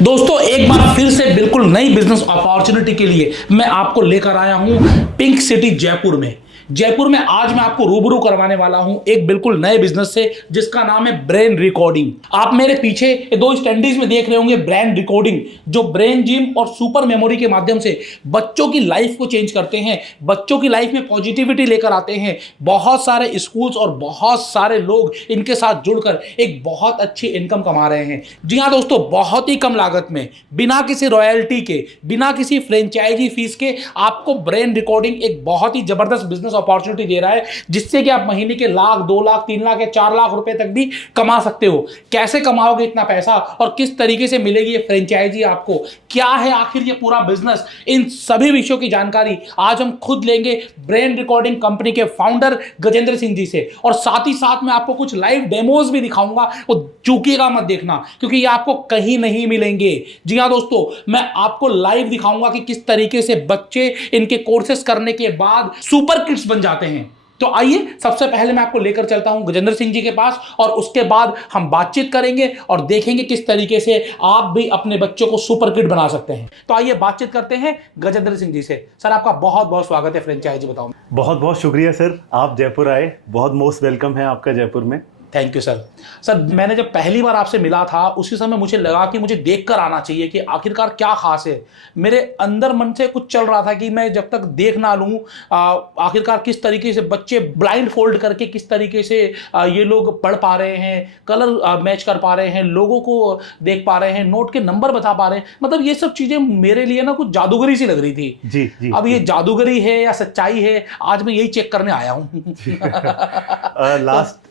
दोस्तों एक बार फिर से बिल्कुल नई बिजनेस अपॉर्चुनिटी के लिए मैं आपको लेकर आया हूं पिंक सिटी जयपुर में। जयपुर में आज मैं आपको रूबरू करवाने वाला हूं एक बिल्कुल नए बिजनेस से जिसका नाम है ब्रेन रिकॉर्डिंग। आप मेरे पीछे ये दो स्टैंडीज में देख रहे होंगे ब्रेन रिकॉर्डिंग, जो ब्रेन जिम और सुपर मेमोरी के माध्यम से बच्चों की लाइफ को चेंज करते हैं, बच्चों की लाइफ में पॉजिटिविटी लेकर आते हैं। बहुत सारे स्कूल्स और बहुत सारे लोग इनके साथ जुड़कर एक बहुत अच्छी इनकम कमा रहे हैं। जी हाँ दोस्तों, बहुत ही कम लागत में, बिना किसी रॉयल्टी के, बिना किसी फ्रेंचाइजी फीस के आपको ब्रेन रिकॉर्डिंग एक बहुत ही जबरदस्त बिजनेस अपॉर्चुनिटी दे रहा है, जिससे कि आप महीने के लाख, 2 लाख, 3 लाख या 4 लाख रुपए तक भी कमा सकते हो। कैसे कमाओगे इतना पैसा और किस तरीके से मिलेगी ये फ्रेंचाइजी आपको, क्या है आखिर ये पूरा बिजनेस, इन सभी विषयों की जानकारी आज हम खुद लेंगे ब्रेन रिकॉर्डिंग कंपनी के फाउंडर गजेंद्र सिंह जी से। और साथ ही साथ मैं आपको कुछ लाइव डेमोज भी दिखाऊंगा, वो चूकिएगा मत देखना क्योंकि ये आपको कहीं नहीं मिलेंगे। जी हाँ दोस्तों, मैं आपको लाइव दिखाऊंगा कि किस तरीके से बच्चे इनके कोर्सेस करने के बाद सुपर किड्स बन जाते हैं। तो आइए सबसे पहले मैं आपको लेकर चलता हूं गजेंद्र सिंह जी के पास और उसके बाद हम बातचीत करेंगे और देखेंगे किस तरीके से आप भी अपने बच्चों को सुपर किड बना सकते हैं। तो आइए बातचीत करते हैं गजेंद्र सिंह जी से। सर आपका बहुत बहुत स्वागत है फ्रेंचाइजी बताओ। बहुत बहुत शुक्रिया सर, आप जयपुर आए, बहुत मोस्ट वेलकम है आपका जयपुर में। Thank you sir. सर मैंने जब पहली बार आपसे मिला था उसी समय मुझे लगा कि मुझे देखकर आना चाहिए कि आखिरकार क्या खास है। मेरे अंदर मन से कुछ चल रहा था कि मैं जब तक देख ना लूँ आखिरकार किस तरीके से बच्चे ब्लाइंड फोल्ड करके किस तरीके से ये लोग पढ़ पा रहे हैं, कलर मैच कर पा रहे हैं, लोगों को देख पा रहे हैं, नोट के नंबर बता पा रहे हैं। मतलब ये सब चीज़ें मेरे लिए ना कुछ जादूगरी सी लग रही थी। जी जी। अब ये जादूगरी है या सच्चाई है, आज मैं यही चेक करने आया हूँ।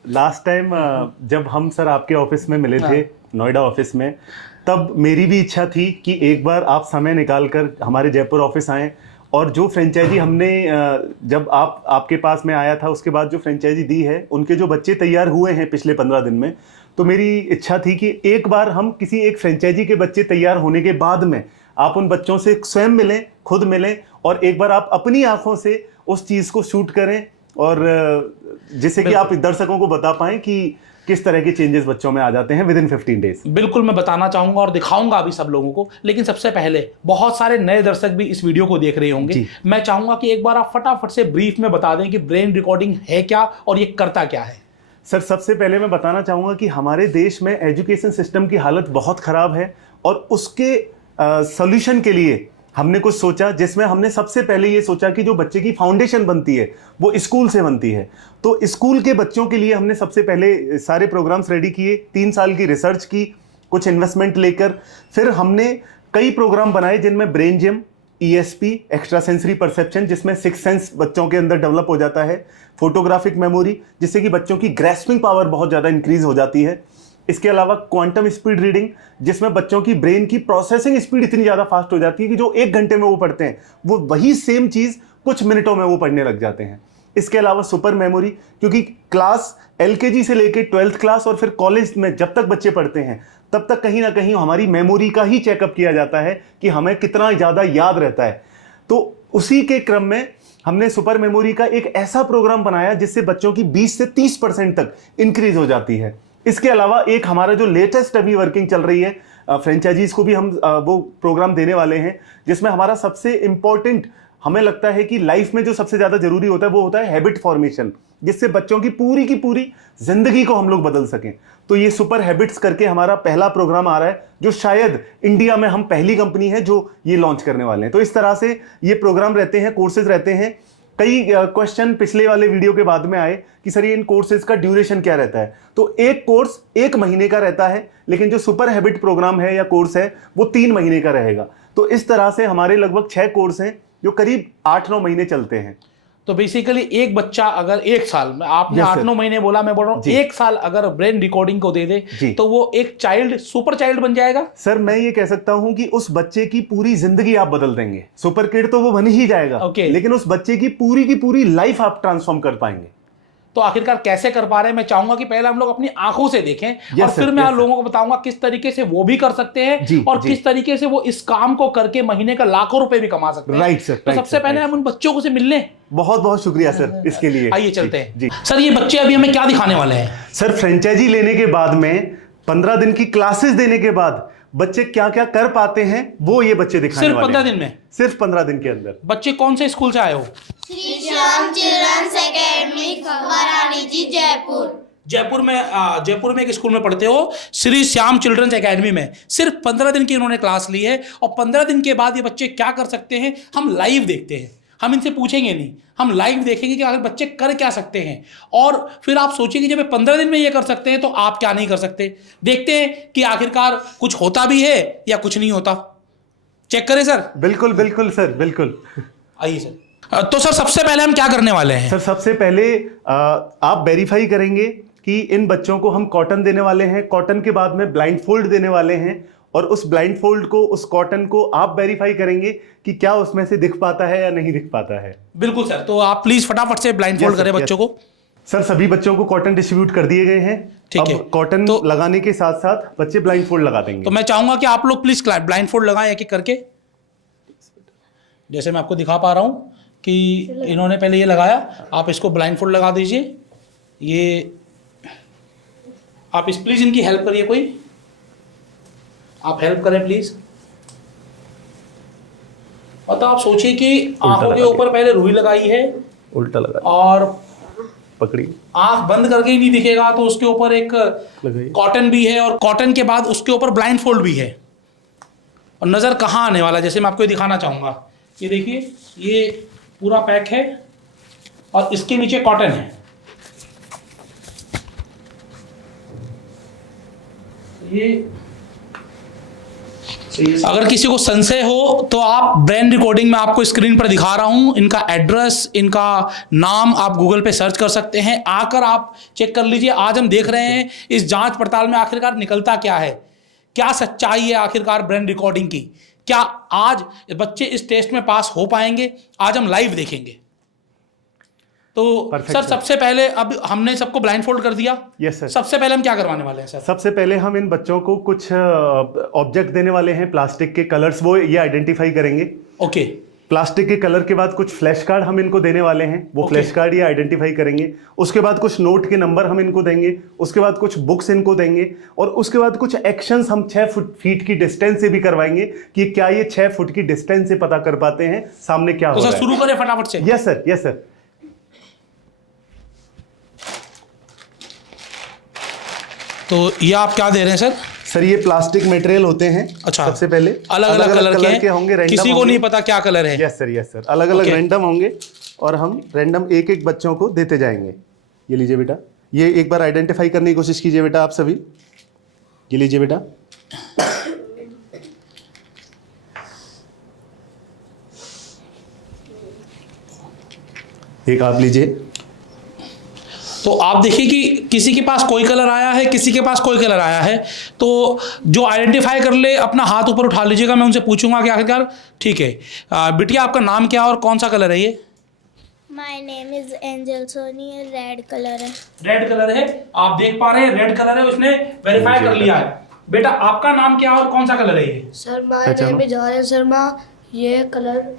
लास्ट टाइम जब हम सर आपके ऑफिस में मिले थे, नोएडा ऑफिस में, तब मेरी भी इच्छा थी कि एक बार आप समय निकालकर हमारे जयपुर ऑफिस आएं और जो फ्रेंचाइजी हमने जब आपके पास में आया था उसके बाद जो फ्रेंचाइजी दी है, उनके जो बच्चे तैयार हुए हैं पिछले 15 दिन में, तो मेरी इच्छा थी कि एक बार हम किसी एक फ्रेंचाइजी के बच्चे तैयार होने के बाद में आप उन बच्चों से स्वयं मिलें, खुद मिलें और एक बार आप अपनी आंखों से उस चीज़ को शूट करें और जिससे कि आप दर्शकों को बता पाएं कि किस तरह के चेंजेस बच्चों में आ जाते हैं विद इन 15 डेज। बिल्कुल मैं बताना चाहूंगा और दिखाऊंगा अभी सब लोगों को, लेकिन सबसे पहले बहुत सारे नए दर्शक भी इस वीडियो को देख रहे होंगे। मैं चाहूंगा कि एक बार आप फटाफट से ब्रीफ में बता दें कि ब्रेन रिकॉर्डिंग है क्या और ये करता क्या है। सर सबसे पहले मैं बताना चाहूंगा कि हमारे देश में एजुकेशन सिस्टम की हालत बहुत खराब है और उसके सॉल्यूशन के लिए हमने कुछ सोचा, जिसमें हमने सबसे पहले ये सोचा कि जो बच्चे की फाउंडेशन बनती है वो स्कूल से बनती है। तो स्कूल के बच्चों के लिए हमने सबसे पहले सारे प्रोग्राम्स रेडी किए, 3 साल की रिसर्च की, कुछ इन्वेस्टमेंट लेकर फिर हमने कई प्रोग्राम बनाए जिनमें brain gym, ESP extra sensory perception जिसमें 6 सेंस बच्चों के अंदर डेवलप हो जाता है, फोटोग्राफिक मेमोरी जिससे कि बच्चों की ग्रेस्पिंग पावर बहुत ज़्यादा इंक्रीज हो जाती है, इसके अलावा क्वांटम स्पीड रीडिंग जिसमें बच्चों की ब्रेन की प्रोसेसिंग स्पीड इतनी ज़्यादा फास्ट हो जाती है कि जो 1 घंटे में वो पढ़ते हैं वो वही सेम चीज़ कुछ मिनटों में वो पढ़ने लग जाते हैं। इसके अलावा सुपर मेमोरी, क्योंकि क्लास LKG से लेकर 12th क्लास और फिर कॉलेज में जब तक बच्चे पढ़ते हैं तब तक कहीं ना कहीं हमारी मेमोरी का ही चेकअप किया जाता है कि हमें कितना ज़्यादा याद रहता है। तो उसी के क्रम में हमने सुपर मेमोरी का एक ऐसा प्रोग्राम बनाया जिससे बच्चों की 20 से 30% तक इंक्रीज हो जाती है। इसके अलावा एक हमारा जो लेटेस्ट अभी वर्किंग चल रही है, फ्रेंचाइजीज को भी हम वो प्रोग्राम देने वाले हैं जिसमें हमारा सबसे इंपॉर्टेंट हमें लगता है कि लाइफ में जो सबसे ज़्यादा जरूरी होता है वो होता है हैबिट फॉर्मेशन, जिससे बच्चों की पूरी जिंदगी को हम लोग बदल सकें। तो ये सुपर हैबिट्स करके हमारा पहला प्रोग्राम आ रहा है जो शायद इंडिया में हम पहली कंपनी है जो ये लॉन्च करने वाले हैं। तो इस तरह से ये प्रोग्राम रहते हैं, कोर्सेज रहते हैं। कई क्वेश्चन पिछले वाले वीडियो के बाद में आए कि सर ये इन कोर्सेज का ड्यूरेशन क्या रहता है। तो एक कोर्स 1 महीने का रहता है, लेकिन जो सुपर हैबिट प्रोग्राम है या कोर्स है वो 3 महीने का रहेगा। तो इस तरह से हमारे लगभग 6 कोर्स हैं जो करीब 8-9 महीने चलते हैं। तो बेसिकली एक बच्चा अगर 1 साल में, आपने 8-9 महीने बोला, मैं बोल रहा हूँ 1 साल अगर ब्रेन रिकॉर्डिंग को दे दे तो वो एक चाइल्ड, सुपर चाइल्ड बन जाएगा। सर मैं ये कह सकता हूं कि उस बच्चे की पूरी जिंदगी आप बदल देंगे। सुपर किड तो वो बन ही जाएगा, लेकिन उस बच्चे की पूरी लाइफ आप ट्रांसफॉर्म कर पाएंगे। तो आखिरकार कैसे कर पा रहे हैं, मैं चाहूंगा कि पहले हम लोग अपनी आंखों से देखें और फिर मैं लोगों को बताऊंगा किस तरीके से वो भी कर सकते हैं और किस तरीके से वो इस काम को करके महीने का लाखों रुपए भी कमा सकते हैं। Right sir. तो सबसे पहले हम उन बच्चों को से मिलने। बहुत बहुत शुक्रिया सर इसके लिए। आइए चलते हैं। सर ये बच्चे अभी हमें क्या दिखाने वाले हैं? सर फ्रेंचाइजी लेने के बाद में 15 दिन की क्लासेस देने के बाद बच्चे क्या क्या कर पाते हैं वो ये बच्चे दिखाने सिर्फ वाले 15 हैं। दिन में? सिर्फ 15 दिन के अंदर। बच्चे कौन से स्कूल से आए हो? Shri Shyam children's academy Varanasi Jaipur. जयपुर में एक स्कूल में पढ़ते हो, श्री श्याम चिल्ड्रंस एकेडमी में। सिर्फ 15 दिन की इन्होंने क्लास ली है और 15 दिन के बाद ये बच्चे क्या कर सकते हैं हम लाइव देखते हैं। हम इनसे पूछेंगे नहीं, हम लाइव देखेंगे कि आखिर बच्चे कर क्या सकते हैं। और फिर आप सोचिए जब 15 दिन में ये कर सकते हैं तो आप क्या नहीं कर सकते। देखते हैं कि आखिरकार कुछ होता भी है या कुछ नहीं होता। चेक करें सर। बिल्कुल बिल्कुल सर, बिल्कुल। आइए सर। तो सर सबसे पहले हम क्या करने वाले हैं? सर सबसे पहले आप वेरीफाई करेंगे कि इन बच्चों को हम कॉटन देने वाले हैं। कॉटन के बाद में ब्लाइंड फोल्ड देने वाले हैं और उस ब्लाइंड फोल्ड को, उस कॉटन को आप वेरीफाई करेंगे कि क्या उसमें से दिख पाता है या नहीं दिख पाता है। बिल्कुल सर। तो आप प्लीज फटाफट से ब्लाइंड फोल्ड करें बच्चों को। सर सभी बच्चों को कॉटन डिस्ट्रीब्यूट कर दिए गए हैं। ठीक है। अब कॉटन तो लगाने के साथ साथ बच्चे ब्लाइंड फोल्ड लगा देंगे। तो मैं चाहूंगा कि आप लोग प्लीज ब्लाइंड फोल्ड लगाएं एक एक करके। जैसे मैं आपको दिखा पा रहा हूं कि इन्होंने पहले ये लगाया, आप इसको ब्लाइंड फोल्ड लगा दीजिए। ये आप इस प्लीज इनकी हेल्प करिए, कोई आप हेल्प करें प्लीज। और तो आप सोचिए कि आंखों के ऊपर पहले रुई लगाई है, उल्टा लगा और पकड़ी, आंख बंद करके ही नहीं दिखेगा तो उसके ऊपर एक कॉटन भी है और कॉटन के बाद उसके ऊपर ब्लाइंड फोल्ड भी है। और नजर कहाँ आने वाला, जैसे मैं आपको ये दिखाना चाहूंगा। ये देखिए, ये पूरा पैक है और इसके नीचे कॉटन है। ये अगर किसी को संशय हो तो आप ब्रेन रिकॉर्डिंग में आपको स्क्रीन पर दिखा रहा हूं, इनका एड्रेस, इनका नाम आप गूगल पे सर्च कर सकते हैं। आकर आप चेक कर लीजिए। आज हम देख रहे हैं इस जांच पड़ताल में आखिरकार निकलता क्या है, क्या सच्चाई है आखिरकार ब्रेन रिकॉर्डिंग की। क्या आज बच्चे इस टेस्ट में पास हो पाएंगे? आज हम लाइव देखेंगे। तो सर सबसे पहले अब हमने सबको ब्लाइंड फोल्ड कर दिया। Yes sir. सबसे पहले हम क्या करवाने वाले हैं सर? सबसे पहले हम इन बच्चों को कुछ ऑब्जेक्ट देने वाले हैं, प्लास्टिक के कलर्स, वो ये आइडेंटिफाई करेंगे। ओके। प्लास्टिक के कलर के बाद कुछ फ्लैश कार्ड हम इनको देने वाले हैं, वो फ्लैश कार्ड ये आइडेंटिफाई करेंगे। उसके बाद कुछ नोट के नंबर हम इनको देंगे, उसके बाद कुछ बुक्स इनको देंगे और उसके बाद कुछ एक्शंस हम 6 फीट की डिस्टेंस से भी करवाएंगे कि क्या ये 6 फुट की डिस्टेंस से पता कर पाते हैं सामने क्या हो रहा है। तो सर शुरू करें फटाफट से। Yes sir, yes sir. तो ये आप क्या दे रहे हैं सर? सर ये प्लास्टिक मटेरियल होते हैं। अच्छा। सबसे पहले अलग अलग कलर के होंगे, रैंडम किसी को नहीं पता क्या कलर है। Yes sir, yes sir. अलग अलग रैंडम होंगे और हम रैंडम एक एक बच्चों को देते जाएंगे। ये लीजिए बेटा, ये एक बार आइडेंटिफाई करने की कोशिश कीजिए बेटा आप सभी। ये लीजिए बेटा। एक आप लीजिए। तो आप देखिए कि किसी के पास कोई कलर आया है, किसी के पास कोई कलर आया है। तो जो आइडेंटिफाई कर ले अपना हाथ ऊपर उठा लीजिएगा, मैं उनसे पूछूंगा कि आखिरकार ठीक है। बिटिया आपका नाम क्या है और कौन सा कलर है ये? My name is Angel Soni, red colour है। रेड कलर है, आप देख पा रहे हैं रेड कलर है, उसने वेरीफाई कर लिया है। बेटा आपका नाम क्या है और कौन सा कलर है ये? Sir my name is Aryan Sharma, ये कलर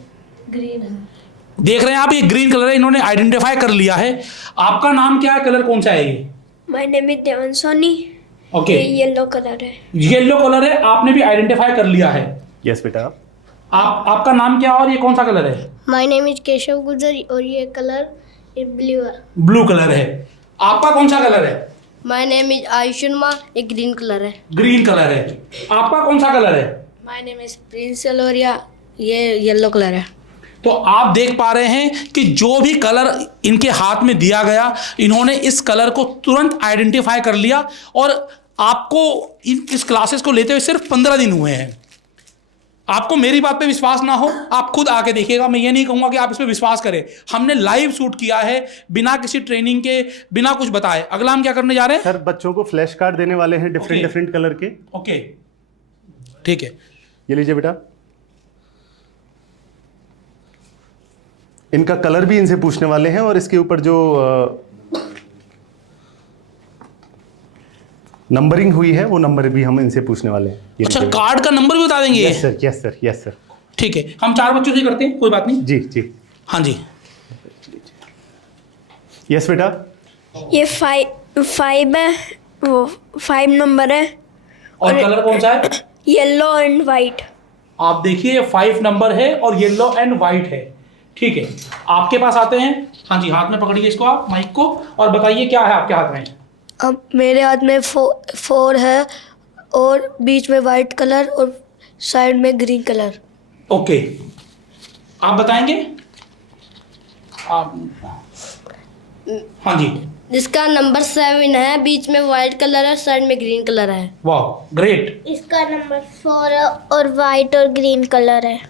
ग्रीन है। देख रहे हैं आप, ये ग्रीन कलर है, इन्होंने आइडेंटिफाई कर लिया है। आपका नाम क्या है, कलर कौन सा है ये? My name is Devan Soni. Okay. ये येलो कलर है। येलो कलर है, आपने भी आइडेंटिफाई कर लिया है। यस बेटा। आपका नाम क्या है और ये कौन सा कलर है? माय नेम इज केशव गुजर और ये कलर ब्लू है। ब्लू कलर है। आपका कौन सा कलर है? My name is Ayush Sharma, ये ग्रीन कलर है। ग्रीन कलर है। आपका कौन सा कलर है? माय नेम इज प्रिंस लोरिया, ये येलो कलर है। तो आप देख पा रहे हैं कि जो भी कलर इनके हाथ में दिया गया, इन्होंने इस कलर को तुरंत आइडेंटिफाई कर लिया। और आपको इस क्लासेस को लेते हुए सिर्फ 15 दिन हुए हैं। आपको मेरी बात पे विश्वास ना हो, आप खुद आके देखिएगा। मैं ये नहीं कहूंगा कि आप इस पे विश्वास करें। हमने लाइव शूट किया है, बिना किसी ट्रेनिंग के, बिना कुछ बताए। अगला हम क्या करने जा रहे हैं सर? बच्चों को फ्लैश कार्ड देने वाले हैं डिफरेंट कलर के। ओके, ठीक है। ये लीजिए बेटा। इनका कलर भी इनसे पूछने वाले हैं और इसके ऊपर जो नंबरिंग हुई है वो नंबर भी हम इनसे पूछने वाले हैं। अच्छा, कार्ड का नंबर भी बता देंगे? Yes sir, yes sir, yes sir. ठीक है, हम 4 बच्चों से करते हैं, कोई बात नहीं। जी जी। हाँ जी। यस बेटा। ये 5 है, वो 5 नंबर है। और कलर कौन सा है? Yellow and white. आप देखिए 5 नंबर है और येलो एंड वाइट है। ठीक है, आपके पास आते हैं। हाँ जी, हाथ में पकड़िए इसको आप माइक को और बताइए क्या है आपके हाथ में। अब मेरे हाथ में 4 है और बीच में वाइट कलर और साइड में ग्रीन कलर। ओके, आप बताएंगे आप। हाँ जी, जिसका नंबर 7 है, बीच में वाइट कलर है, साइड में ग्रीन कलर है। वाह ग्रेट। इसका नंबर 4 है और वाइट और ग्रीन कलर है।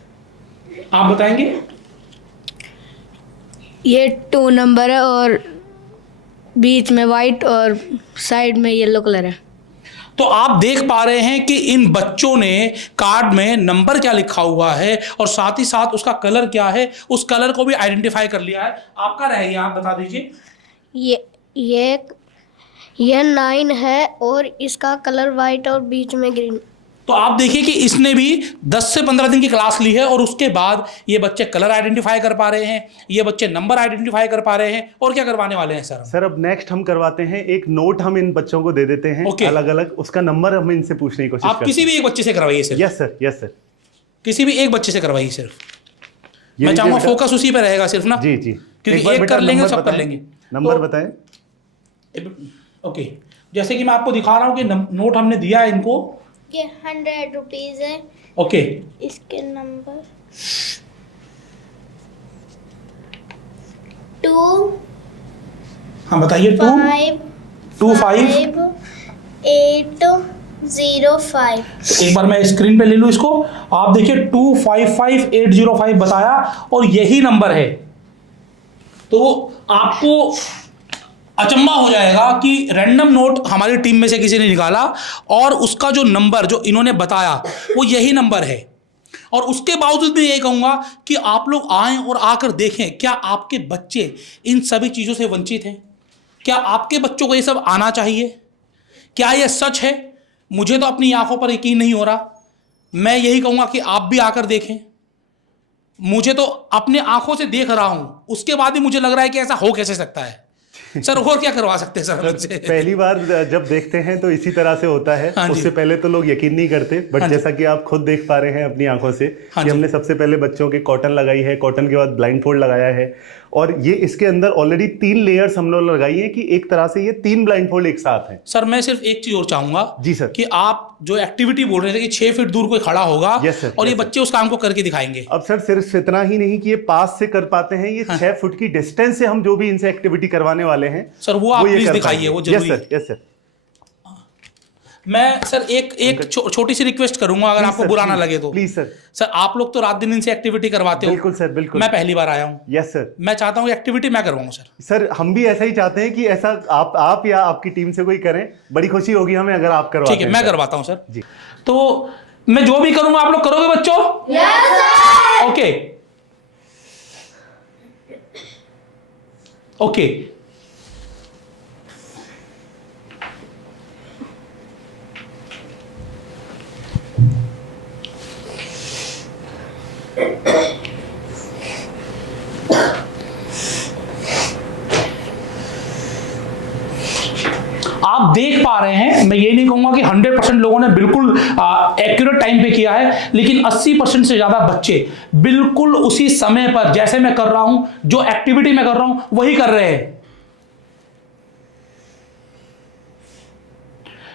आप बताएंगे। ये 2 नंबर है और बीच में वाइट और साइड में येलो कलर है। तो आप देख पा रहे हैं कि इन बच्चों ने कार्ड में नंबर क्या लिखा हुआ है और साथ ही साथ उसका कलर क्या है, उस कलर को भी आइडेंटिफाई कर लिया है। आपका रह गया, आप बता दीजिए। ये 9 है और इसका कलर वाइट और बीच में ग्रीन। तो आप देखिए कि इसने भी 10 से 15 दिन की क्लास ली है और उसके बाद ये बच्चे कलर आइडेंटिफाई कर पा रहे हैं, ये बच्चे नंबर आइडेंटिफाई कर पा रहे हैं। और क्या करवाने वाले हैं सर? सर अब नेक्स्ट हम करवाते हैं, एक नोट हम इन बच्चों को दे देते हैं अलग अलग, उसका नंबर हम इनसे पूछने की कोशिश करते हैं। आप किसी भी एक बच्चे से करवाइए सिर्फ। यस सर, यस सर, किसी भी एक बच्चे से करवाइए सिर्फ। मैं चाहूंगा फोकस उसी पे रहेगा सिर्फ ना। जी जी, क्योंकि एक कर लेंगे सब कर लेंगे। नंबर बताएं। ओके, जैसे कि मैं आपको दिखा रहा हूँ कि नोट हमने दिया है इनको। ये 100 रुपीज है। ओके, इसके नंबर 2 हाँ बताइए। 5 2 5 8 0 5। तो एक बार मैं स्क्रीन पे ले लूँ इसको। आप देखिए 255805 बताया और यही नंबर है। तो आपको अचंभा हो जाएगा कि रैंडम नोट हमारी टीम में से किसी ने निकाला और उसका जो नंबर जो इन्होंने बताया वो यही नंबर है। और उसके बावजूद भी यही कहूँगा कि आप लोग आएँ और आकर देखें, क्या आपके बच्चे इन सभी चीज़ों से वंचित हैं? क्या आपके बच्चों को ये सब आना चाहिए? क्या ये सच है? मुझे तो अपनी आंखों पर यकीन नहीं हो रहा। मैं यही कहूँगा कि आप भी आकर देखें। मुझे तो अपने आंखों से देख रहा हूँ, उसके बाद ही मुझे लग रहा है कि ऐसा हो कैसे सकता है। सर और क्या करवा सकते हैं सर मुझसे? पहली बार जब देखते हैं तो इसी तरह से होता है। हाँ उससे पहले तो लोग यकीन नहीं करते, बट हाँ जैसा कि आप खुद देख पा रहे हैं अपनी आंखों से हाँ कि हमने सबसे पहले बच्चों के कॉटन लगाई है, कॉटन के बाद ब्लाइंड फोल्ड लगाया है और ये इसके अंदर ऑलरेडी 3 लेयर्स हम लोग लगाई है कि एक तरह से ये 3 ब्लाइंड फोल्ड एक साथ हैं। सर मैं सिर्फ एक चीज और चाहूंगा जी सर, कि आप जो एक्टिविटी बोल रहे थे कि 6 फीट दूर कोई खड़ा होगा और ये बच्चे उस काम को करके दिखाएंगे। अब सर सिर्फ इतना ही नहीं कि ये पास से कर पाते हैं, ये 6 फुट की डिस्टेंस से हम जो भी इनसे एक्टिविटी करवाने वाले हैं सर वो आप प्लीज दिखाइए, वो जरूरी है। Yes sir. मैं सर एक छोटी सी रिक्वेस्ट करूंगा, अगर आपको बुरा ना लगे तो। Please sir. सर आप लोग तो रात दिन इनसे एक्टिविटी करवाते हो। बिल्कुल सर, बिल्कुल। मैं पहली बार आया हूँ। Yes sir. मैं चाहता हूँ एक्टिविटी मैं करवाऊँ सर। सर हम भी ऐसा ही चाहते हैं कि ऐसा आप या आपकी टीम से कोई करें, बड़ी खुशी होगी हमें अगर आप करवाते हैं। ठीक है, मैं करवाता हूँ सर जी। तो मैं जो भी करूंगा आप लोग करोगे बच्चों? Yes sir. Okay okay. आप देख पा रहे हैं, मैं ये नहीं कहूंगा कि 100% लोगों ने बिल्कुल एक्यूरेट टाइम पे किया है, लेकिन 80% से ज्यादा बच्चे बिल्कुल उसी समय पर, जैसे मैं कर रहा हूं, जो एक्टिविटी मैं कर रहा हूं वही कर रहे हैं।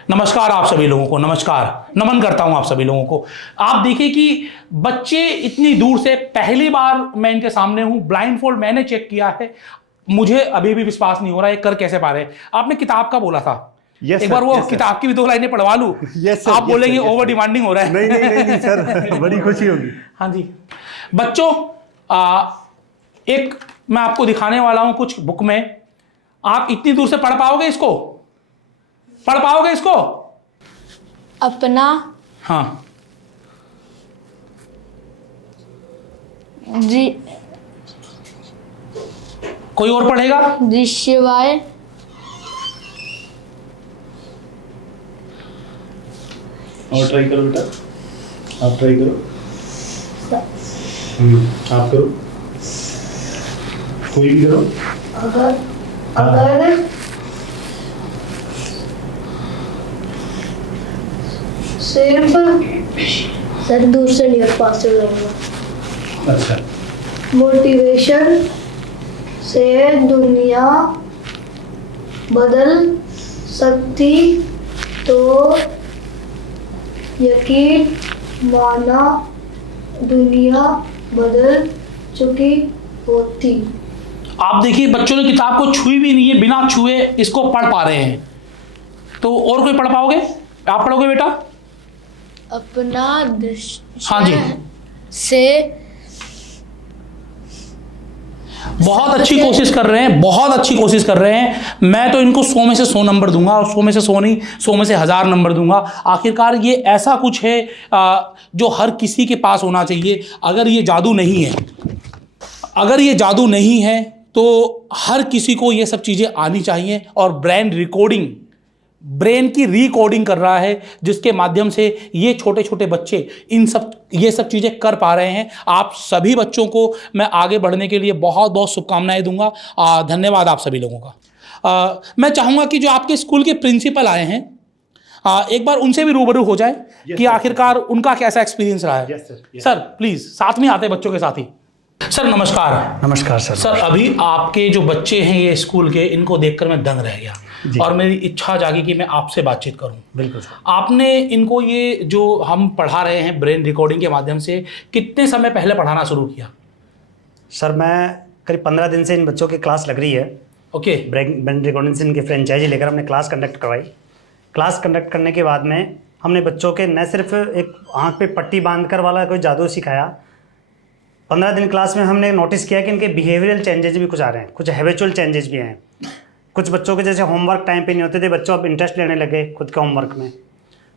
नमस्कार आप सभी लोगों को, नमस्कार, नमन करता हूं आप सभी लोगों को। आप देखिए कि बच्चे इतनी दूर से, पहली बार मैं इनके सामने हूं, ब्लाइंड फोल्ड मैंने चेक किया है, मुझे अभी भी विश्वास नहीं हो रहा है कर कैसे पा रहे हैं। आपने किताब का बोला था, एक बार वो किताब की भी 2 लाइनें पढ़वा लूं? आप बोलेंगे ओवर डिमांडिंग हो रहा है। नहीं सर, बड़ी खुशी होगी। हाँ जी बच्चों, एक मैं आपको दिखाने वाला हूं कुछ बुक में। आप इतनी दूर से पढ़ पाओगे इसको? पढ़ पाओगे इसको? अपना हाँ जी, कोई और पढ़ेगा? दृश्यवाय और ट्राई करो बेटा, आप ट्राई करो। आप करो, कोई भी करो। अगर सिर्फ सर दूसरे नहीं और पास से लगेगा। अच्छा, मोटिवेशन से दुनिया बदल सकती तो यकीन माना दुनिया बदल चुकी होती। आप देखिए बच्चों ने किताब को छुई भी नहीं है, बिना छुए इसको पढ़ पा रहे हैं। तो और कोई पढ़ पाओगे? आप पढ़ोगे बेटा? अपना हाँ जी, से बहुत अच्छी कोशिश कर रहे हैं, बहुत अच्छी कोशिश कर रहे हैं। मैं तो इनको 100 में से 100 नंबर दूंगा, और 100 में से 100 नहीं, 100 में से 1000 नंबर दूंगा। आखिरकार ये ऐसा कुछ है जो हर किसी के पास होना चाहिए। अगर ये जादू नहीं है, अगर ये जादू नहीं है तो हर किसी को ये सब चीज़ें आनी चाहिए। और ब्रेन की रिकोडिंग कर रहा है, जिसके माध्यम से ये छोटे छोटे बच्चे ये सब चीज़ें कर पा रहे हैं। आप सभी बच्चों को मैं आगे बढ़ने के लिए बहुत बहुत शुभकामनाएं दूंगा। धन्यवाद आप सभी लोगों का। मैं चाहूँगा कि जो आपके स्कूल के प्रिंसिपल आए हैं, एक बार उनसे भी रूबरू हो जाए कि आखिरकार उनका कैसा एक्सपीरियंस रहा है। सर प्लीज़, साथ में आते बच्चों के साथ ही। सर नमस्कार। नमस्कार सर। सर अभी आपके जो बच्चे हैं ये स्कूल के, इनको देखकर मैं दंग रह गया और मेरी इच्छा जागी कि मैं आपसे बातचीत करूं। बिल्कुल सर। आपने इनको ये जो हम पढ़ा रहे हैं ब्रेन रिकॉर्डिंग के माध्यम से, कितने समय पहले पढ़ाना शुरू किया? सर मैं करीब 15 दिन से इन बच्चों की क्लास लग रही है। ओके। ब्रेन रिकॉर्डिंग से इनकी फ्रेंचाइजी लेकर हमने क्लास कंडक्ट करवाई। क्लास कंडक्ट करने के बाद में हमने बच्चों के न सिर्फ एक आँख पे पट्टी बांधकर वाला कोई जादू सिखाया, 15 दिन क्लास में हमने नोटिस किया कि इनके बिहेवियरल चेंजेस भी कुछ आ रहे हैं, कुछ हैबिचुअल चेंजेस भी हैं। कुछ बच्चों के जैसे होमवर्क टाइम पे नहीं होते थे, बच्चों अब इंटरेस्ट लेने लगे खुद के होमवर्क में।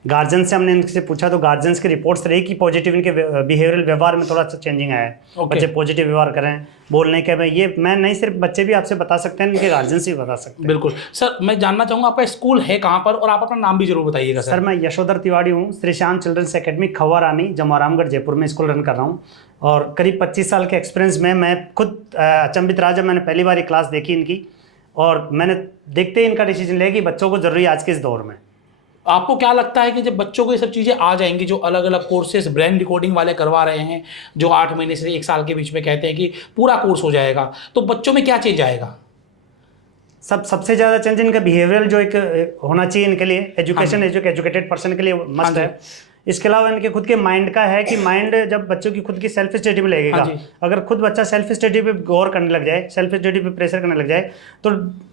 गार्जियन से हमने इनसे पूछा तो गार्जियंस की रिपोर्ट्स रही कि पॉजिटिव इनके बिहेवियरल व्यवहार में थोड़ा सा चेंजिंग आया है। बच्चे पॉजिटिव व्यवहार करें, बोलने के में, ये मैं नहीं सिर्फ बच्चे भी आपसे बता सकते हैं, इनके गार्जियन से भी बता सकते हैं। बिल्कुल सर, मैं जानना चाहूँगा आपका स्कूल है कहाँ पर, और आप अपना नाम भी जरूर बताइएगा। सर मैं यशोधर तिवारी हूँ, श्री श्याम चिल्ड्रंस एकेडमी खवा रानी जमोरामगढ़ जयपुर में स्कूल रन कर रहा हूँ। और करीब 25 साल के एक्सपीरियंस में मैं खुद अचंभित रहा जब मैंने पहली बार ये क्लास देखी इनकी, और मैंने देखते ही इनका डिसीजन लिया कि बच्चों को ज़रूरी आज के इस दौर में। आपको क्या लगता है कि जब बच्चों को ये सब चीज़ें आ जाएंगी, जो अलग अलग कोर्सेज ब्रेन रिकॉर्डिंग वाले करवा रहे हैं, जो 8 महीने से 1 साल के बीच में कहते हैं कि पूरा कोर्स हो जाएगा, तो बच्चों में क्या चेंज आएगा? सबसे ज़्यादा चेंज इनका बिहेवियरल जो एक होना चाहिए इनके लिए, एजुकेशन एजुकेटेड पर्सन के लिए मस्ट है। इसके अलावा इनके खुद के माइंड का है कि माइंड जब बच्चों की खुद की सेल्फ स्टडी पे लगेगा, अगर खुद बच्चा सेल्फ स्टडी पे गौर करने लग जाए, सेल्फ स्टडी पे प्रेशर करने लग जाए, तो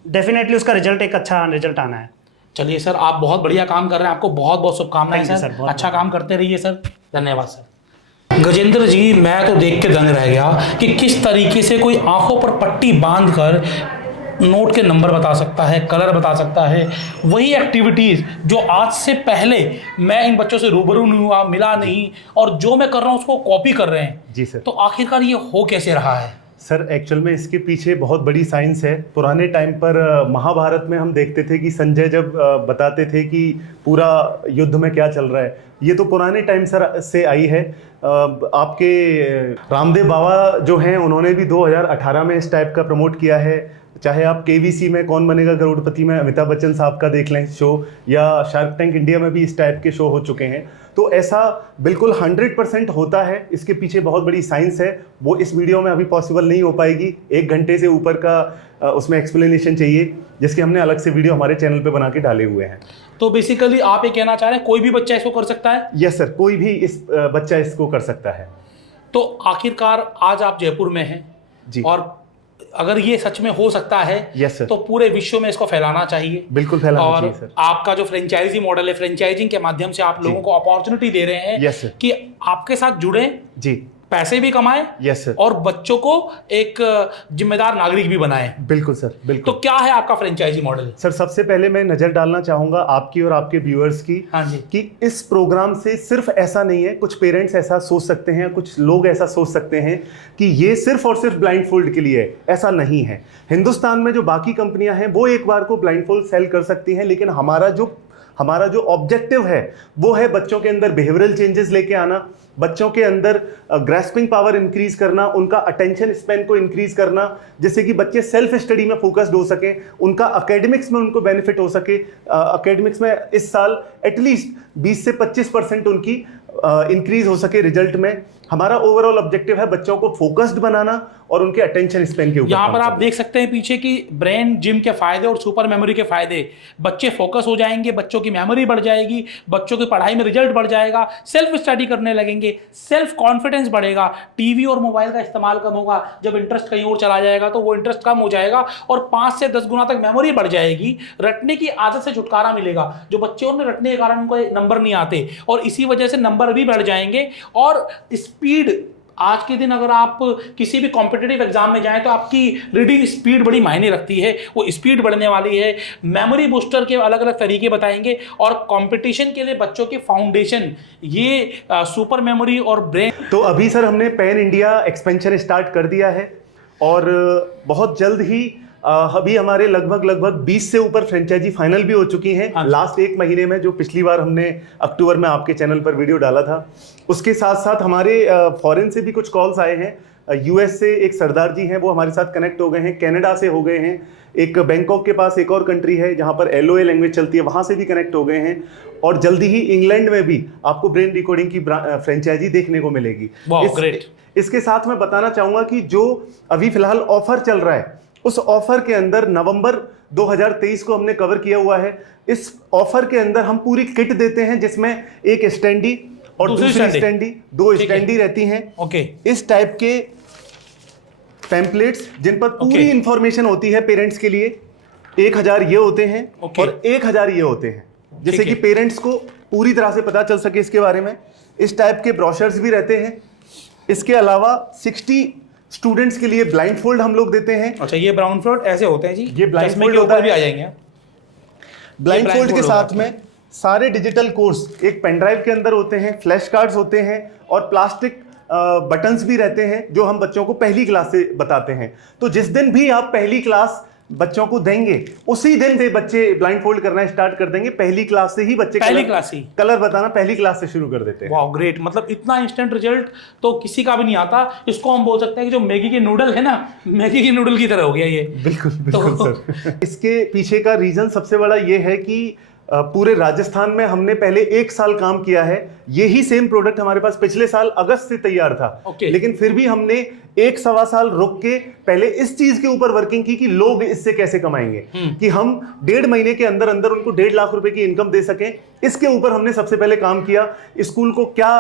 डेफिनेटली उसका रिजल्ट एक अच्छा रिजल्ट आना है। चलिए सर, आप बहुत बढ़िया काम कर रहे हैं, आपको बहुत बहुत शुभकामनाएं सर। बहुत अच्छा काम करते रहिए सर। धन्यवाद सर। गजेंद्र जी, मैं तो देख के दंग रह गया कि किस तरीके से कोई आंखों पर पट्टी बांधकर नोट के नंबर बता सकता है, कलर बता सकता है। वही एक्टिविटीज़ जो आज से पहले मैं इन बच्चों से रूबरू नहीं हुआ, मिला नहीं, और जो मैं कर रहा हूँ उसको कॉपी कर रहे हैं। जी सर। तो आखिरकार ये हो कैसे रहा है? सर एक्चुअल में इसके पीछे बहुत बड़ी साइंस है। पुराने टाइम पर महाभारत में हम देखते थे कि संजय जब बताते थे कि पूरा युद्ध में क्या चल रहा है, ये तो पुराने टाइम से आई है। आपके रामदेव बाबा जो हैं, उन्होंने भी 2018 में इस टाइप का प्रमोट किया है। चाहे आप केवीसी में कौन बनेगा करोड़पति में अमिताभ बच्चन साहब का देख लें शो, या शार्क टैंक इंडिया में भी इस टाइप के शो हो चुके हैं। तो ऐसा बिल्कुल 100% होता है। इसके पीछे बहुत बड़ी साइंस है, वो इस वीडियो में अभी पॉसिबल नहीं हो पाएगी। 1 घंटे से ऊपर का उसमें एक्सप्लेनेशन चाहिए, जिसके हमने अलग से वीडियो हमारे चैनल पे बना के डाले हुए हैं। तो बेसिकली आप ये कहना चाह रहे हैं कोई भी बच्चा इसको कर सकता है? यस सर, कोई भी बच्चा इसको कर सकता है। तो आखिरकार आज आप जयपुर में हैं जी, और अगर ये सच में हो सकता है, यस सर, तो पूरे विश्व में इसको फैलाना चाहिए। बिल्कुल फैलाना और चाहिए सर। आपका जो फ्रेंचाइजी मॉडल है, फ्रेंचाइजिंग के माध्यम से आप लोगों को अपॉर्चुनिटी दे रहे हैं यस सर, कि आपके साथ जुड़े, जी, पैसे भी कमाएं, यस सर, और बच्चों को एक जिम्मेदार नागरिक भी बनाएं। बिल्कुल सर, बिल्कुल। तो क्या है आपका फ्रेंचाइजी मॉडल? सर सबसे पहले मैं नज़र डालना चाहूँगा आपकी और आपके व्यूअर्स की, हाँ जी, कि इस प्रोग्राम से सिर्फ ऐसा नहीं है, कुछ पेरेंट्स ऐसा सोच सकते हैं, कुछ लोग ऐसा सोच सकते हैं कि ये सिर्फ और सिर्फ ब्लाइंड फोल्ड के लिए है। ऐसा नहीं है। हिंदुस्तान में जो बाकी कंपनियां हैं वो एक बार को ब्लाइंड फोल्ड सेल कर सकती हैं, लेकिन हमारा जो ऑब्जेक्टिव है वो है बच्चों के अंदर बिहेवियरल चेंजेस लेके आना, बच्चों के अंदर ग्रास्पिंग पावर इंक्रीज करना, उनका अटेंशन स्पैन को इंक्रीज करना, जिससे कि बच्चे सेल्फ स्टडी में फोकस्ड हो सके, उनका एकेडमिक्स में उनको बेनिफिट हो सके। एकेडमिक्स में इस साल एटलीस्ट 20 से 25% उनकी इंक्रीज हो सके रिजल्ट में। हमारा ओवरऑल ऑब्जेक्टिव है बच्चों को फोकस्ड बनाना और उनके अटेंशन स्पेन के ऊपर। यहाँ पर आप देख सकते हैं पीछे की ब्रेन जिम के फायदे और सुपर मेमोरी के फायदे। बच्चे फोकस हो जाएंगे, बच्चों की मेमोरी बढ़ जाएगी, बच्चों की पढ़ाई में रिजल्ट बढ़ जाएगा, सेल्फ स्टडी करने लगेंगे, सेल्फ कॉन्फिडेंस बढ़ेगा, टीवी और मोबाइल का इस्तेमाल कम होगा। जब इंटरेस्ट कहीं और चला जाएगा तो वो इंटरेस्ट कम हो जाएगा और 5 से 10 गुना तक मेमोरी बढ़ जाएगी। रटने की आदत से छुटकारा मिलेगा। जो बच्चे उनमें रटने के कारण उनको नंबर नहीं आते और इसी वजह से नंबर भी बढ़ जाएंगे। और स्पीड, आज के दिन अगर आप किसी भी कॉम्पिटिटिव एग्जाम में जाएं तो आपकी रीडिंग स्पीड बड़ी मायने रखती है, वो स्पीड बढ़ने वाली है। मेमोरी बूस्टर के अलग अलग तरीके बताएंगे और कंपटीशन के लिए बच्चों की फाउंडेशन, ये सुपर मेमोरी और ब्रेन। तो अभी सर हमने पैन इंडिया एक्सपेंशन स्टार्ट कर दिया है और बहुत जल्द ही अभी हमारे लगभग 20 से ऊपर फ्रेंचाइजी फाइनल भी हो चुकी हैं। लास्ट 1 महीने में, जो पिछली बार हमने अक्टूबर में आपके चैनल पर वीडियो डाला था, उसके साथ साथ हमारे फॉरेन से भी कुछ कॉल्स आए हैं। यूएस से एक सरदार जी हैं, वो हमारे साथ कनेक्ट हो गए हैं, कनाडा से हो गए हैं, एक बैंकॉक के पास एक और कंट्री है जहां पर LOA लैंग्वेज चलती है, वहां से भी कनेक्ट हो गए हैं। और जल्दी ही इंग्लैंड में भी आपको ब्रेन डिकोडिंग की फ्रेंचाइजी देखने को मिलेगी। ग्रेट। इसके साथ मैं बताना चाहूंगा कि जो अभी फिलहाल ऑफर चल रहा है, उस ऑफर के अंदर नवंबर 2023 को हमने कवर किया हुआ है। इस ऑफर के अंदर हम पूरी किट देते हैं जिसमें एक स्टैंडी और दूसरी स्टैंडी, 2 स्टैंडी रहती हैं। ओके। इस टाइप के पैम्पलेट्स जिन पर पूरी इंफॉर्मेशन होती है पेरेंट्स के लिए। 1000 ये होते हैं और 1000 ये होते हैं, जिससे कि पेरेंट्स को पूरी तरह से पता चल सके इसके बारे में। इस टाइप के ब्रोशर्स भी रहते हैं। इसके अलावा 60 स्टूडेंट्स के लिए ब्लाइंड फोल्ड हम लोग देते हैं। अच्छा, ये ब्राउन फोल्ड ऐसे होते हैं जी, ये ब्लाइंड फोल्ड होता है, भी आ जाएंगे। ब्लाइंड फोल्ड के साथ में सारे डिजिटल कोर्स एक पेन ड्राइव के अंदर होते हैं, फ्लैश कार्ड्स होते हैं और प्लास्टिक बटन्स भी रहते हैं जो हम बच्चों को पहली क्लास से बताते हैं। तो जिस दिन भी आप पहली क्लास बच्चों को देंगे, उसी दिन से बच्चे ब्लाइंड फोल्ड करना स्टार्ट कर देंगे। पहली क्लास से ही बच्चे कलर बताना पहली क्लास से शुरू कर देते हैं। वाह, ग्रेट। मतलब इतना इंस्टेंट रिजल्ट तो किसी का भी नहीं आता। इसको हम बोल सकते हैं कि जो मैगी के नूडल है ना, मैगी के नूडल की तरह हो गया ये। बिल्कुल सर। इसके पीछे का रीजन सबसे बड़ा ये है कि पूरे राजस्थान में हमने पहले 1 साल काम किया है। यही सेम प्रोडक्ट हमारे पास पिछले साल अगस्त से तैयार था। लेकिन फिर भी हमने 1-1.25 साल रुक के पहले इस चीज के ऊपर वर्किंग की कि लोग इससे कैसे कमाएंगे, कि हम 1.5 महीने के अंदर अंदर उनको 1.5 लाख रुपए की इनकम दे सकें। इसके ऊपर हमने सबसे पहले काम किया। स्कूल को क्या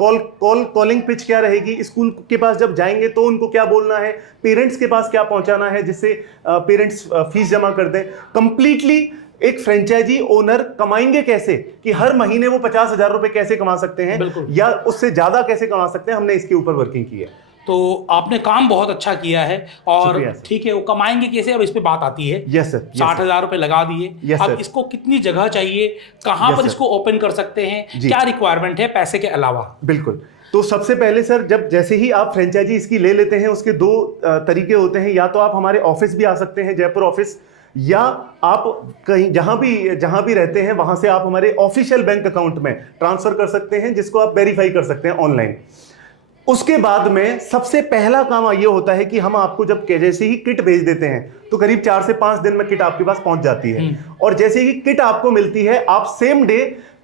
कॉलिंग पिच क्या रहेगी, स्कूल के पास जब जाएंगे तो उनको क्या बोलना है, पेरेंट्स के पास क्या पहुंचाना है जिससे पेरेंट्स फीस जमा कर दें। कंप्लीटली एक फ्रेंचाइजी ओनर कमाएंगे कैसे, कि हर महीने वो 50,000 रुपए कैसे कमा सकते हैं या उससे ज्यादा कैसे कमा सकते हैं, हमने इसके ऊपर वर्किंग की है। तो आपने काम बहुत अच्छा किया है। और ठीक है, वो कमाएंगे कैसे, अब इस पे बात आती है। Yes sir. 60,000 रुपए लगा दिए, अब इसको कितनी जगह चाहिए, कहां पर इसको ओपन कर सकते हैं, क्या रिक्वायरमेंट है पैसे के अलावा? बिल्कुल। तो सबसे पहले सर, जब जैसे ही आप फ्रेंचाइजी इसकी ले लेते हैं, उसके 2 तरीके होते हैं। या तो आप हमारे ऑफिस भी आ सकते हैं, जयपुर ऑफिस, या आप कहीं जहां भी रहते हैं वहां से आप हमारे ऑफिशियल बैंक अकाउंट में ट्रांसफर कर सकते हैं, जिसको आप वेरीफाई कर सकते हैं ऑनलाइन। उसके बाद में सबसे पहला काम ये होता है कि हम आपको जब जैसे ही किट भेज देते हैं तो करीब 4 से 5 दिन में किट आपके पास पहुंच जाती है। और जैसे ही किट आपको मिलती है, आप सेम डे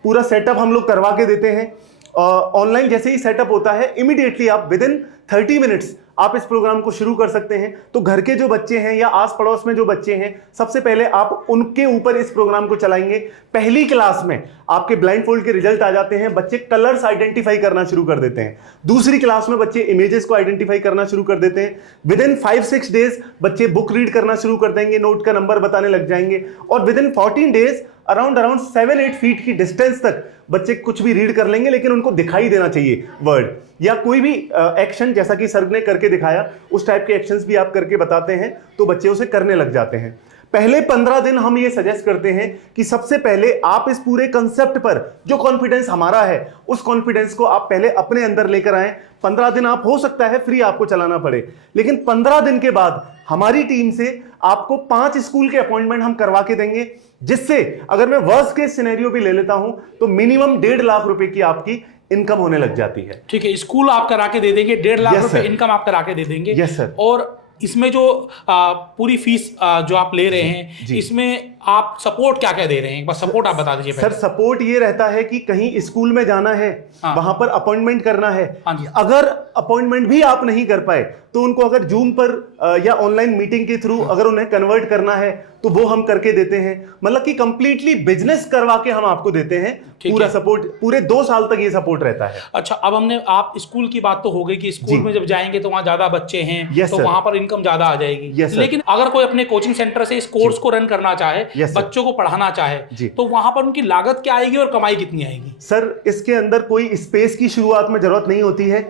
पूरा सेटअप हम लोग करवा के देते हैं। ऑनलाइन जैसे ही सेटअप होता है, इमीडिएटली आप विदिन 30 मिनट्स आप इस प्रोग्राम को शुरू कर सकते हैं। तो घर के जो बच्चे हैं या आस पड़ोस में जो बच्चे हैं, सबसे पहले आप उनके ऊपर इस प्रोग्राम को चलाएंगे। पहली क्लास में आपके ब्लाइंड फोल्ड के रिजल्ट आ जाते हैं, बच्चे कलर्स आइडेंटिफाई करना शुरू कर देते हैं। दूसरी क्लास में बच्चे इमेजेस को आइडेंटिफाई करना शुरू कर देते हैं। विदिन 5-6 डेज बच्चे बुक रीड करना शुरू कर देंगे, नोट का नंबर बताने लग जाएंगे। और विदिन 14 डेज अराउंड 7-8 फीट की डिस्टेंस तक बच्चे कुछ भी रीड कर लेंगे, लेकिन उनको दिखाई देना चाहिए वर्ड या कोई भी एक्शन, जैसा कि सर ने करके दिखाया, उस टाइप के एक्शंस भी आप करके बताते हैं तो बच्चे उसे करने लग जाते हैं। पहले 15 दिन हम ये सजेस्ट करते हैं कि सबसे पहले आप इस पूरे कंसेप्ट पर जो कॉन्फिडेंस हमारा है, उस कॉन्फिडेंस को आप पहले अपने अंदर लेकर आएं। 15 दिन आप हो सकता है फ्री आपको चलाना पड़े, लेकिन 15 दिन के बाद हमारी टीम से आपको 5 स्कूल के अपॉइंटमेंट हम करवा के देंगे, जिससे अगर मैं वर्स्ट केस सिनेरियो भी ले लेता हूं तो मिनिमम 1.5 लाख रुपए की आपकी इनकम होने लग जाती है। ठीक है, स्कूल आप करा के दे देंगे, 1.5 लाख रुपए इनकम आप करा के दे देंगे। Yes sir. और इसमें जो पूरी फीस जो आप ले रहे हैं, इसमें आप सपोर्ट क्या क्या दे रहे हैं, एक बार सपोर्ट आप बता दीजिए सर पहले। सपोर्ट ये रहता है कि कहीं स्कूल में जाना है, हाँ। वहां पर अपॉइंटमेंट करना है, हाँ जी। अगर अपॉइंटमेंट भी आप नहीं कर पाए तो उनको अगर जूम पर या ऑनलाइन मीटिंग के थ्रू अगर उन्हें कन्वर्ट करना है तो वो हम करके देते हैं। मतलब कि कंप्लीटली बिजनेस करवा के हम आपको देते हैं। ठीक पूरा है। सपोर्ट पूरे 2 साल तक ये सपोर्ट रहता है। अच्छा, अब हमने आप स्कूल की बात तो हो गई कि स्कूल जी। में जब जाएंगे तो वहाँ ज्यादा बच्चे हैं, Yes, तो sir. वहां पर इनकम ज्यादा आ जाएगी। Yes, sir. लेकिन अगर कोई अपने कोचिंग सेंटर से इस कोर्स को रन करना चाहे, Yes, sir. बच्चों को पढ़ाना चाहे, जी। तो वहां पर उनकी लागत क्या आएगी और कमाई कितनी आएगी? सर इसके अंदर कोई स्पेस की शुरुआत में जरूरत नहीं होती है।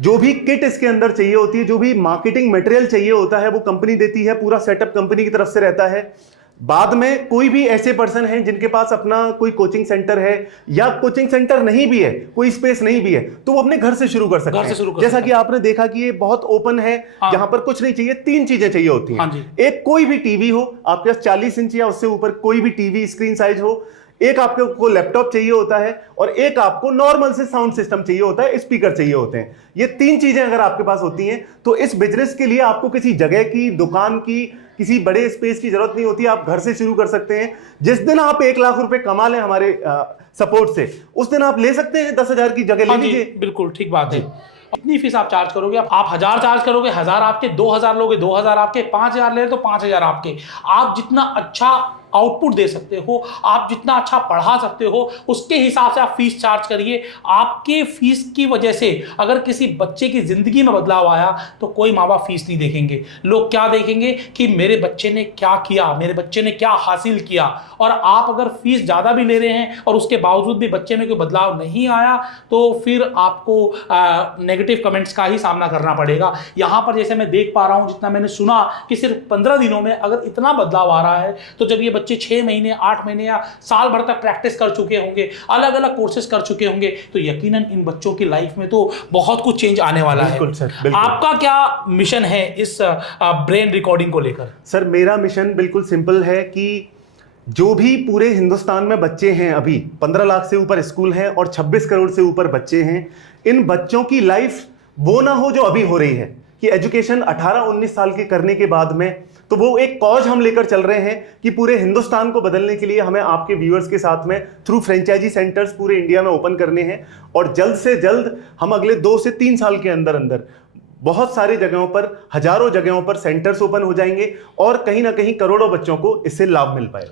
जो भी किट इसके अंदर चाहिए होती है, जो भी मार्केटिंग मटेरियल चाहिए होता है, वो कंपनी देती है। पूरा सेटअप कंपनी की तरफ से रहता है। बाद में कोई भी ऐसे पर्सन हैं जिनके पास अपना कोई कोचिंग सेंटर है या कोचिंग सेंटर नहीं भी है, कोई स्पेस नहीं भी है, तो वो अपने घर से शुरू कर सकते घर से हैं। शुरू कर जैसा सकते कि आपने देखा कि ये बहुत ओपन है, हाँ। जहां पर कुछ नहीं चाहिए, 3 चीजें चाहिए होती हाँ हैं। जी। एक कोई भी टीवी हो, आपके पास 40 इंच या उससे ऊपर कोई भी टीवी स्क्रीन साइज हो, एक आपको लैपटॉप चाहिए होता है और एक आपको नॉर्मल से साउंड सिस्टम चाहिए होता है, स्पीकर चाहिए होते हैं। ये 3 चीजें अगर आपके पास होती हैं तो इस बिजनेस के लिए आपको किसी जगह की, दुकान की, किसी बड़े स्पेस की जरूरत नहीं होती। आप घर से शुरू कर सकते हैं। जिस दिन आप 1 लाख रुपए कमा लें हमारे सपोर्ट से, उस दिन आप ले सकते हैं 10,000 की जगह ले हाँ जी, लीजिए। बिल्कुल ठीक बात है। कितनी फीस आप चार्ज करोगे? आप 1000 चार्ज करोगे, 1000 आपके, 2000 लोगे, 2000 आपके, 5000 ले रहे तो 5000 आपके। आप जितना अच्छा आउटपुट दे सकते हो, आप जितना अच्छा पढ़ा सकते हो, उसके हिसाब से आप फीस चार्ज करिए। आपके फीस की वजह से अगर किसी बच्चे की जिंदगी में बदलाव आया तो कोई माँ बाप फीस नहीं देखेंगे। लोग क्या देखेंगे कि मेरे बच्चे ने क्या किया, मेरे बच्चे ने क्या हासिल किया। और आप अगर फीस ज़्यादा भी ले रहे हैं और उसके बावजूद भी बच्चे में कोई बदलाव नहीं आया तो फिर आपको नेगेटिव कमेंट्स का ही सामना करना पड़ेगा। यहाँ पर जैसे मैं देख पा रहा हूँ, जितना मैंने सुना कि सिर्फ 15 दिनों में अगर इतना बदलाव आ रहा है, तो जब ये बच्चे 6 महीने, 8 महीने या साल भर तक प्रैक्टिस कर चुके होंगे, अलग अलग कोर्सेज कर चुके होंगे, तो यकीनन इन बच्चों की लाइफ में तो बहुत कुछ चेंज आने वाला है। बिल्कुल सर, बिल्कुल। आपका क्या मिशन है इस ब्रेन रिकॉर्डिंग को लेकर? सर मेरा मिशन बिल्कुल सिंपल है कि जो भी पूरे हिंदुस्तान में बच्चे हैं, अभी 15 लाख से ऊपर स्कूल हैं और 26 करोड़ से ऊपर बच्चे हैं, इन बच्चों की लाइफ वो ना हो जो अभी हो रही है कि एजुकेशन 18-19 साल के करने के बाद में, तो वो एक कॉज हम लेकर चल रहे हैं कि पूरे हिंदुस्तान को बदलने के लिए हमें आपके व्यूअर्स के साथ में थ्रू फ्रेंचाइजी सेंटर्स पूरे इंडिया में ओपन करने हैं। और जल्द से जल्द हम अगले 2 से 3 साल के अंदर अंदर बहुत सारी जगहों पर, हजारों जगहों पर सेंटर्स ओपन हो जाएंगे और कहीं ना कहीं करोड़ों बच्चों को इससे लाभ मिल पाएगा।